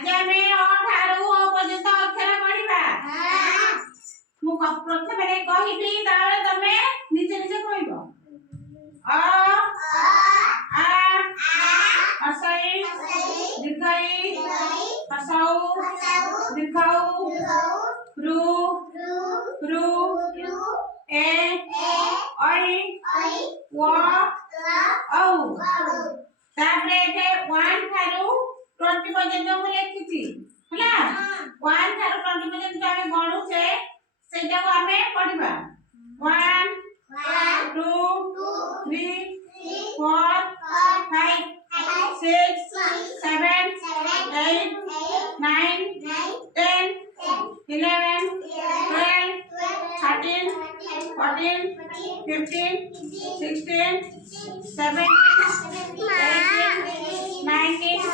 आज आम ठारू पर्यंत अक्षर पढ़ा मु प्रथम कहबी तमे निजे निजे कहब अ आ हसई दीर्घई हसऊ दीर्घऊ रू रू ए ऐ व औ तापरे एटे 1 थारू 20 पर्यंत मु लिखिছি हला 1 थारू 20 पर्यंत आमे गणुचे सेटा को आमे पढिबा 1 2 3 4 5 6 7 8 9 10 11 12 13 14 15 16 17 18 19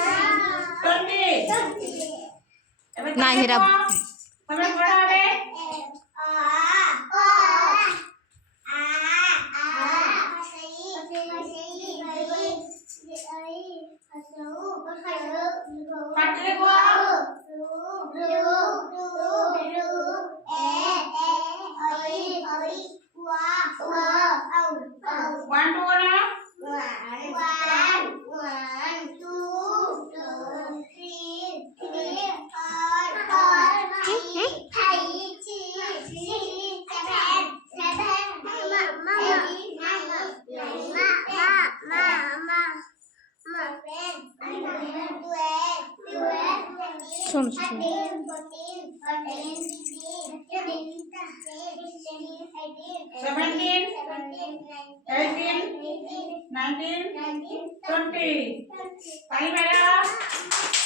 20 ना हीरा तमे पढ़ावे पाटले को वन टू ना सुन 17 18 19 20 पाई बेटा